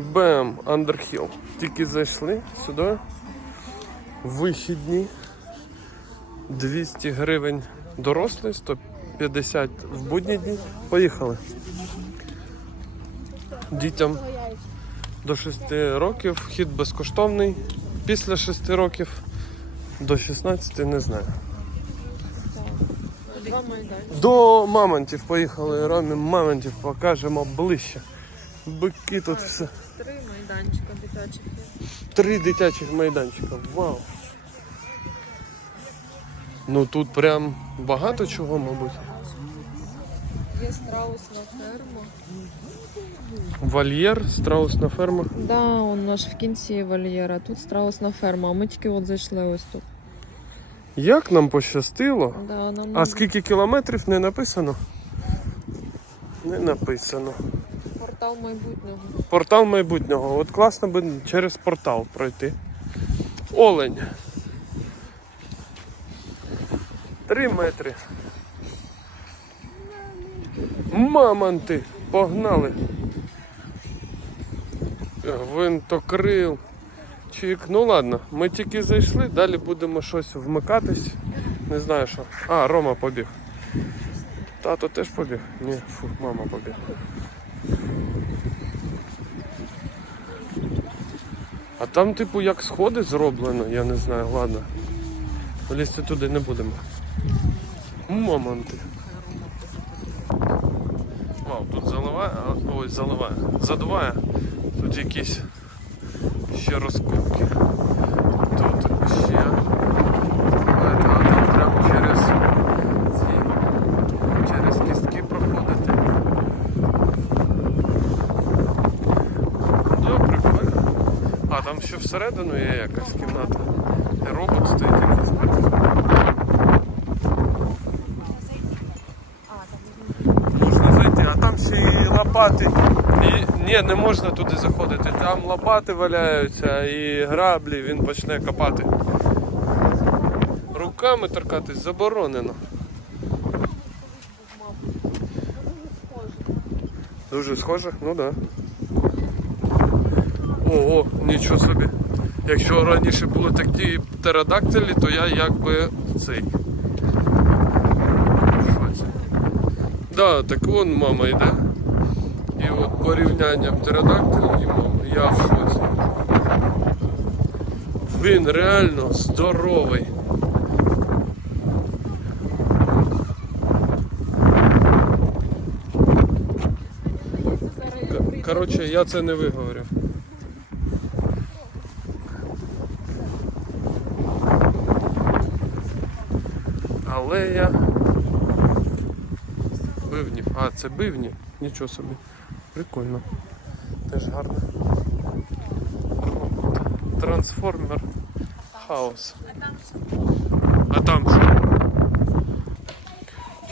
Бем, Андерхіл. Тільки зайшли сюди. Вихідні. 200 гривень дорослий, 150 в будні дні. Поїхали. Дітям до 6 років вхід безкоштовний. Після 6 років до 16 не знаю. До мамонтів поїхали. Ромі мамонтів покажемо ближче. Бики тут все. Три майданчика дитячих є. Три дитячих майданчика. Вау. Ну тут прям багато чого, мабуть. Є страусна ферма. Вольєр, страусна ферма. Да, он наш в кінці вольєра. Тут страусна ферма. А ми тільки от зайшли ось тут. Як нам пощастило? Да, нам А скільки кілометрів не написано? Не написано. Портал майбутнього. Портал майбутнього. От класно би через портал пройти. Олень. Три метри. Мамонти. Погнали. Винтокрил. Чик. Ну ладно, ми тільки зайшли, далі будемо щось вмикатись. Не знаю що. А, Рома побіг. Тато теж побіг? Ні, фу, мама побіг. А там, типу, як сходи зроблено, я не знаю, ладно. Лізти туди не будемо. Мамонти. Вау, тут заливає, ой, заливає, задуває. Тут якісь ще розкопки. Тут ще. А там прямо через ці через кістки проходити. Да, прикольно. Ще всередину є якась кімната. Робот стоїть якийсь. Можна зайти, а там ще і лопати. І, ні, не можна туди заходити. Там лопати валяються і граблі, він почне копати. Руками торкатись заборонено. Дуже схоже? Ну так. Да. Ого, нічого собі. Якщо раніше були такі птеродактилі, то я якби цей. Що це? Да, так вон мама йде. І от порівняння птеродактилів і мами. Я в шоці. Він реально здоровий. Коротше, я це не виговорю. Це бивні. Нічого собі. Прикольно. Теж гарно. Трансформер хаос. А там що?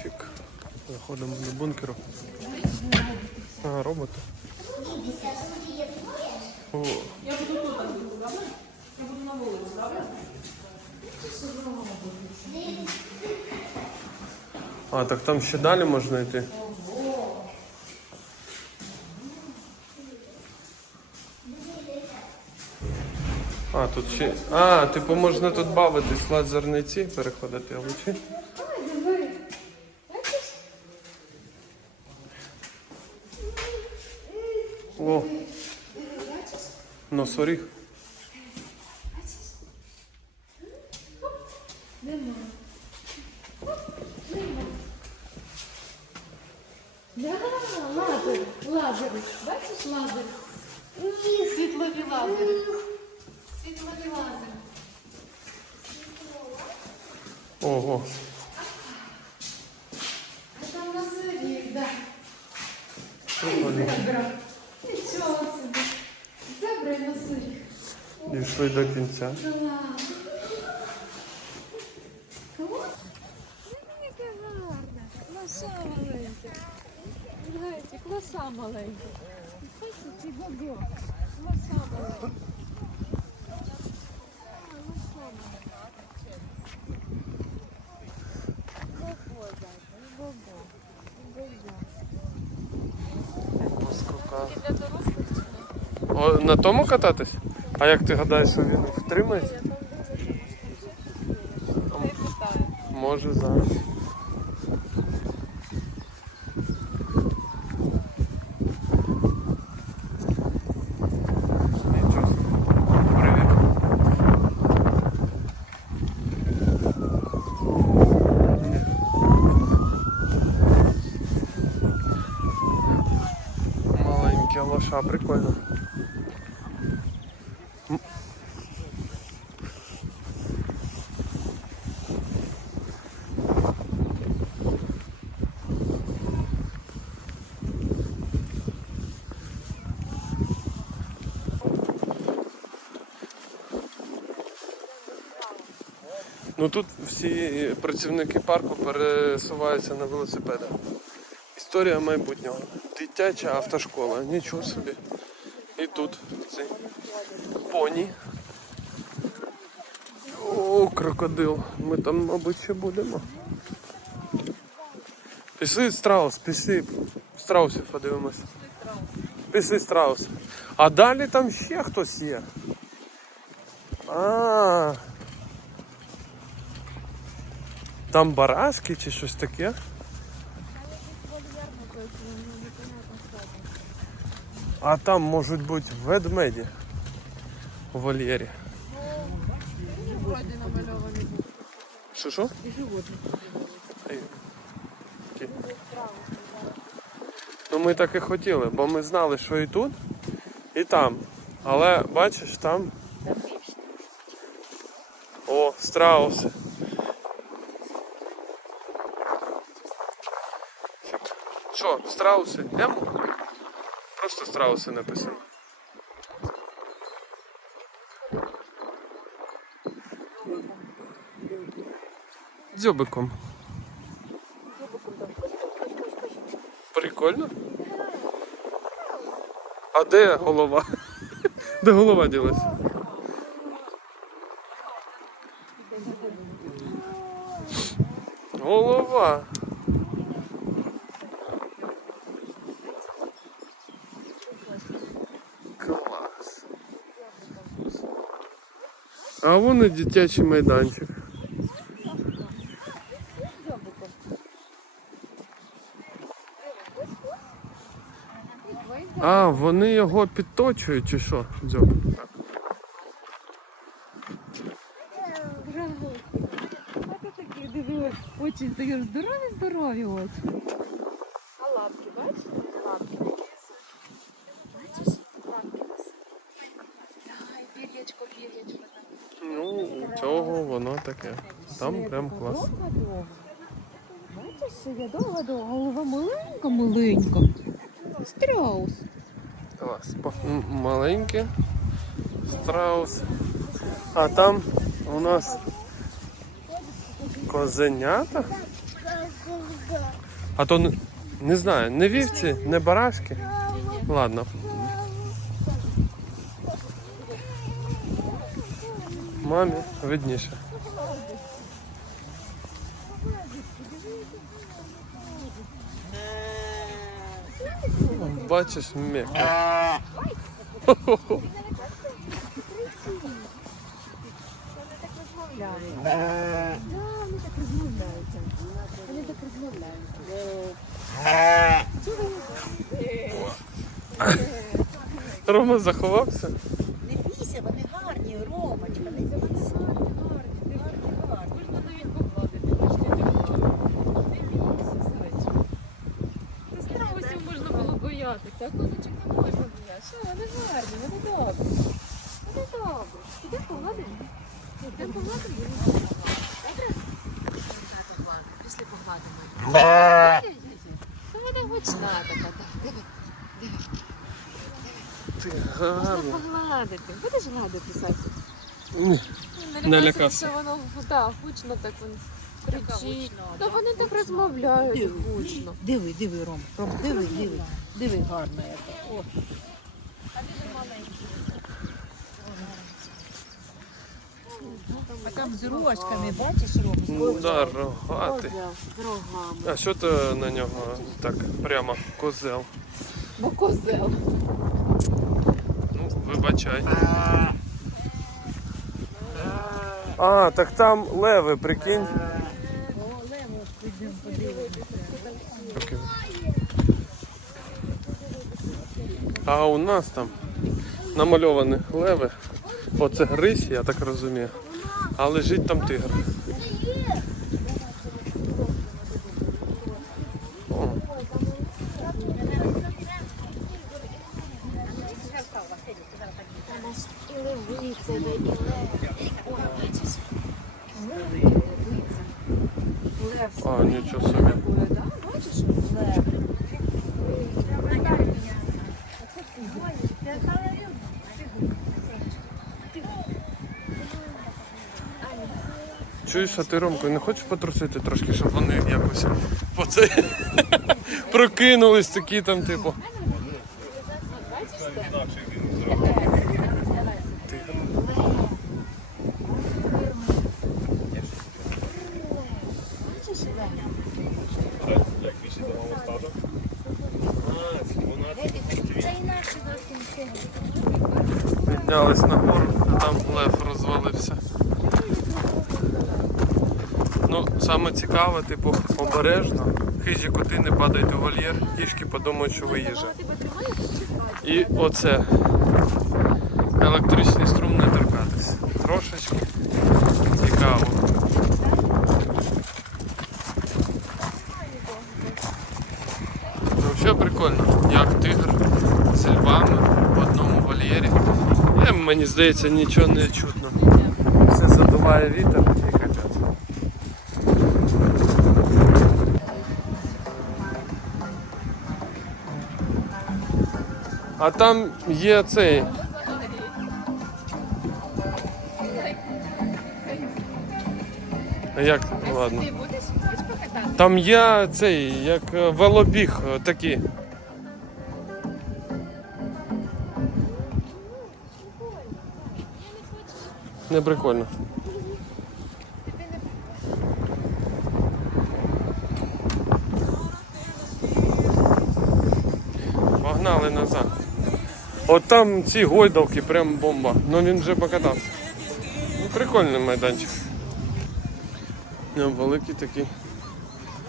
Чик. Заходимо до бункеру. А, роботи. О. А, так там ще далі можна йти. А, тут ще. А, типу можна тут бавитись лазерниці, переходити а лучі. О. Носоріг. Да, лазер, лазер. Бачиш лазер? Ні, світлові лазери. Світлові лазери. Ого. А там на сирі, да. Прикольно. Зебра. Нічого собі. Зебра і на сирі. Дійшли до кінця. Клас. Клас. Яке гарне. Класа маленьке. О, на тому кататись? А як ти гадаєш, що він втримається? Може зараз. Нічого собі. Привіт. Маленька прикольно. Ну тут всі працівники парку пересуваються на велосипедах. Історія майбутнього. Дитяча автошкола. Нічого собі. І тут цей поні. О, крокодил. Ми там, мабуть, ще будемо. Пішли страус, пішли. Страусів подивимося. Пішли страус. А далі там ще хтось є. А. Там барашки чи щось таке? А там можуть бути ведмеді у вольєрі. Що що? І животних. Ну ми так і хотіли, бо ми знали, що і тут, і там. Але бачиш, там. О, страуси. Що, страуси? Йдемо? Просто страуси написано. Дзьобиком. Прикольно. А де голова? Де голова ділась? Голова. А вон і дитячий майданчик. А, вони його підточують чи що? Дзьоб. Дивилась, здорові, здорові очі. А лапки, бачиш? Лапки. Бачиш? Лапки. Ай, пір'ячко, пір'ячко. Ну, у цього воно таке. Там прям клас. Бачиш, що я довго-довго, голова маленька, маленька. Страус. Клас. Маленький страус. А там у нас козенята. А то не знаю, не вівці, не барашки. Ладно. Мамі видніше. Бачиш, м'яко. Вони так розмовляються. Вони. Рома заховався. Не бійся, вони гарні, Ромочка, не бійся. Можна навіть погладити, можна не Не бійся, сиречко. Та страусів можна було боятися, а козочок не можна боятися. Що, вони гарні, вони добрі. Вони добрі. Іди погладимо. Іди погладимо. Добре? Після погладимо. Та вона гучна така. так. Диви, Ти можна погладити. Будеш гладити, Сасі? Ні. Не лякайся, що воно да, гучно так він кричить. Та вони так розмовляють гучно. Диви, диви, Ром, Ром, диви, диви, диви, гарна яка. О. А там з рожками, бачиш, Ром? Ну, да, рогатий. Козел з рогами. А що ти на нього так прямо козел? Бо козел. Ну, Вибачай. А, так там леви, прикинь. А у нас там намальовані леви. Оце грись, я так розумію. А лежить там тигр. А, нічого собі. Чуєш, ти Ромко, не хочеш потрусити трошки, щоб вони якось по це прокинулись такі там, типу. Це інакше зовсім сильно. Піднялись на гору, а там лев розвалився. Саме цікаве, типу, обережно. Хижі коти не падають у вольєр, кішки подумають, що ви. І оце. Електричний струм не торкатись. Трошечки цікаво. Ну, прикольно, як тигр з львами в одному вольєрі. Я, мені здається, нічого не чутно. Все задуває вітер А там є цей. Як? Ладно. Там є цей, як е, велобіг е, такий. Не прикольно. Погнали назад. От там ці гойдалки, прям бомба. Ну він вже покатався. Ну, прикольний майданчик. Ну, великий такий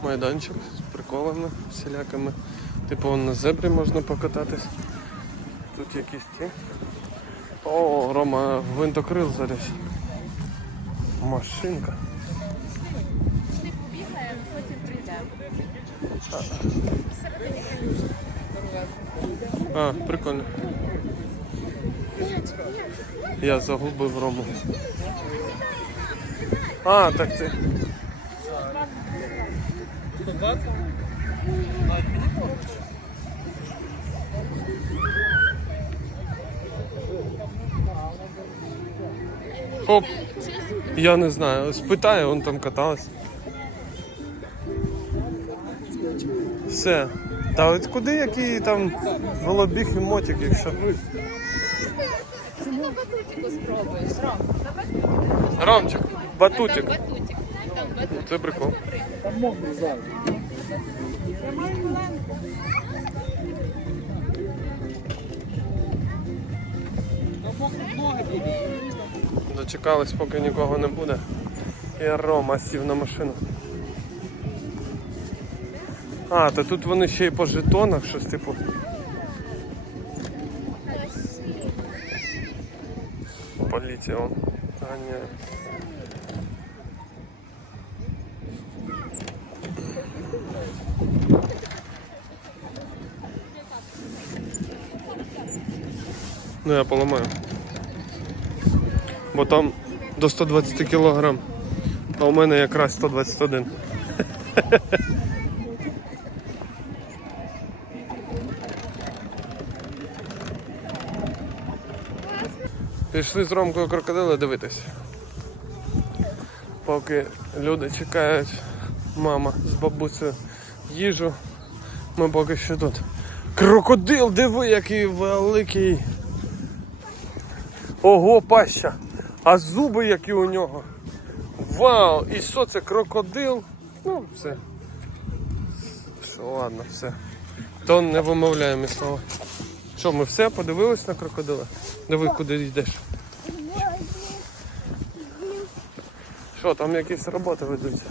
майданчик з приколами всілякими. Типу на зебрі можна покататись. Тут якісь ті. О, Рома, гвинтокрил заліз. Машинка. Пішли побігаємо, потім прийдемо. А, прикольно. Я загубив Рому. А, так ти. Оп. Я не знаю. Спитаю, он там каталась. Все. Та от куди який там голобіг і мотик, якщо. Ти на батутику спробуєш, Ром. Давай Ромчик, батутик. Там батутик. Там батутик. Це прикол. Дочекались, поки нікого не буде. І Рома сів на машину. А, та тут вони ще й по жетонах щось типу. Поліція он. А. Ну я поламаю. Бо там до 120 кг. А у мене якраз 121. Пішли з Ромкою крокодила дивитись. Поки люди чекають мама з бабусею їжу. Ми поки що тут. Крокодил, диви, який великий. Ого, паща. А зуби які у нього. Вау! І що це крокодил? Ну, все. Що, ладно, все. То не вимовляємо слова. Що, ми все подивились на крокодила? Диви, куди йдеш. Що, там якісь роботи ведуться?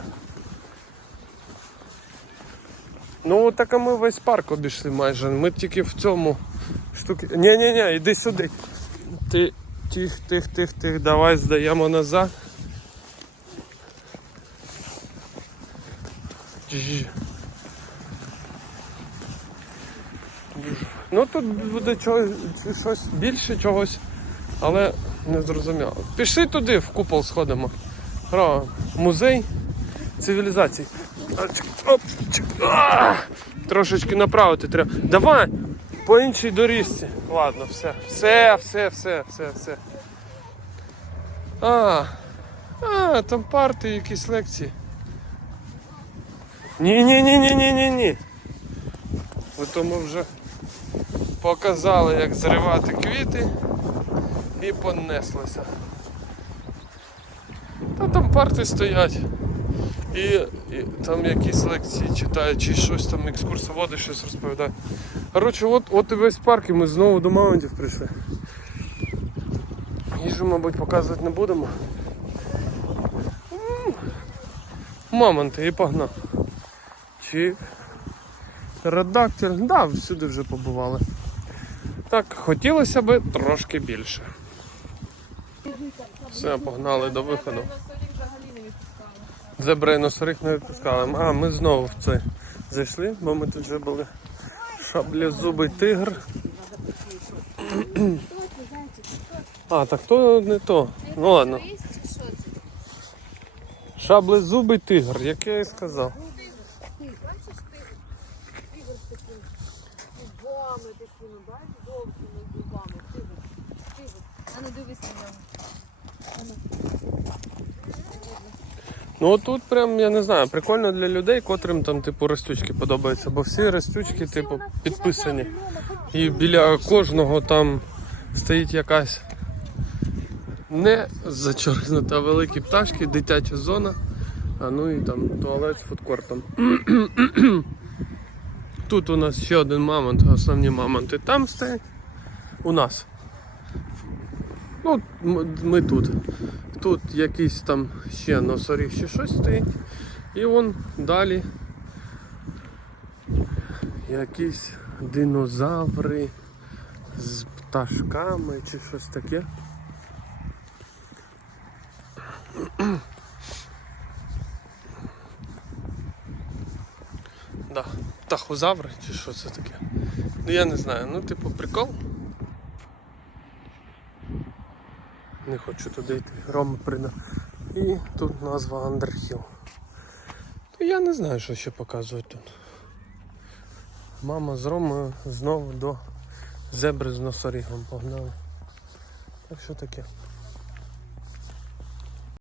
Ну, так а ми весь парк обійшли майже. Ми тільки в цьому штуки. Ні-ні-ні, іди сюди. Ти тих, тих, тих, тих, давай здаємо назад. Ну тут буде чогось, щось більше чогось, але не зрозуміло. Пішли туди, в купол сходимо. Гра, музей цивілізацій. Оп! Трошечки направити треба. Давай! По іншій доріжці. Ладно, все. Все, все, все, все, все. А, а, там парти, якісь лекції. Ні, ні, ні, ні, ні, ні, ні. Ви тому вже показали, як зривати квіти і понеслося. Та там парти стоять. І, і там якісь лекції читають, чи щось там екскурсоводи щось розповідають. Коротше, от, от і весь парк, і ми знову до Маунтів прийшли. Їжу, мабуть, показувати не будемо. Мамонти і погнав. Чи редактор. Да, всюди вже побували. Так, хотілося б трошки більше. Все, погнали до виходу. Зебра і носоріг не відпускали. А, ми знову в це зайшли, бо ми тут вже були. Шаблезубий тигр. А, так то не то. Ну ладно. Шаблезубий тигр, як я і сказав. Зубами такими, бачиш, довгими зубами. Тигр. Тигр. А ну дивись на нього. Ну тут прям, я не знаю, прикольно для людей, котрим там типу ростючки подобаються, бо всі ростючки, типу, підписані. І біля кожного там стоїть якась не зачеркнута великі пташки, дитяча зона, а ну і там туалет з фудкортом. Тут у нас ще один мамонт, основні мамонти там стоять. У нас. Ну, ми тут. Тут якийсь там ще носоріг чи щось стоїть. І вон далі якісь динозаври з пташками чи щось таке. Да, тахозаври чи що це таке? Ну я не знаю, ну типу прикол. Не хочу туди йти. Рома прийде. І тут назва Андерхіл. То я не знаю, що ще показують тут. Мама з Ромою знову до зебри з носорігом погнали. Так що таке.